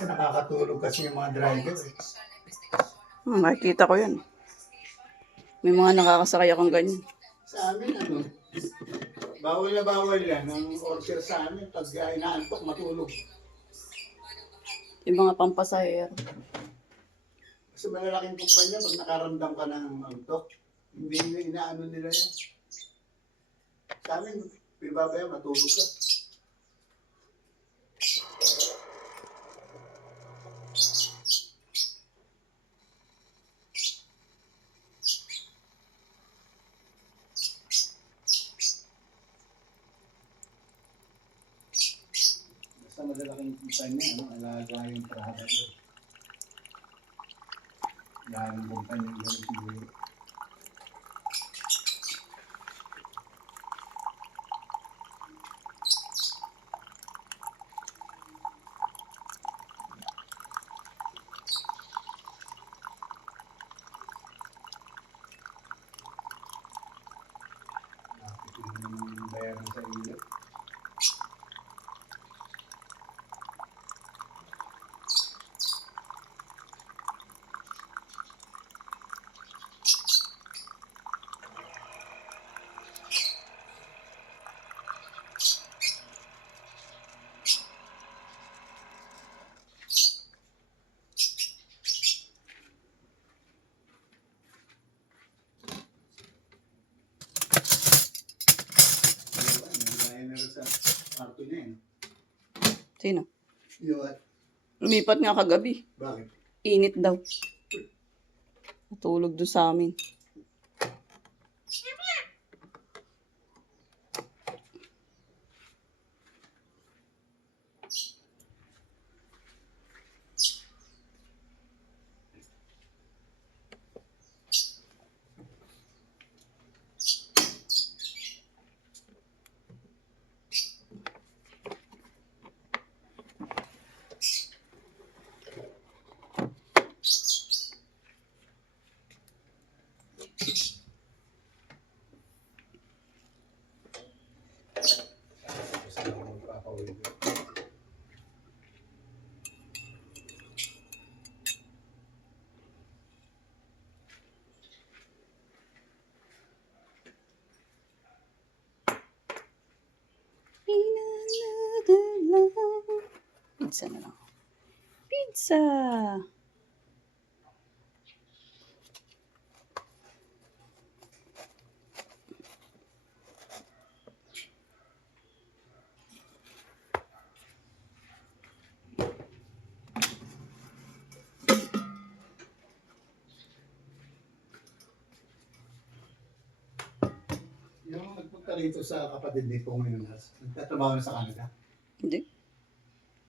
Kasi nakakatulog kasi yung mga driver eh. Nakikita ko yan. May mga nakakasakay akong ganyan. Sa amin ano, bawal na bawal yan. Ang order sa amin, pag inaantok, matulog. Yung mga pampasahero. Kasi malalaking kumpanya, pag nakaramdam ka ng antok, hindi inaano nila yan. Sa amin, pinababaya, matulog ka. Basta malalaking kumpanya, ano, alaga yung trabaho. Laging kumpanya yung ganun siguro. Bakit yung bayaran sa ilo? Gaya na rin sa kwarto niya eh. Sino? Yun. Lumipat nga kagabi. Bakit? Init daw. Natulog doon sa amin. Gusto ko magpapawid. Pizza na lang. Pizza! Yung nagpunta rito sa kapatid ni Pong ngayon, nagtatrabaho na sa Canada. Hindi.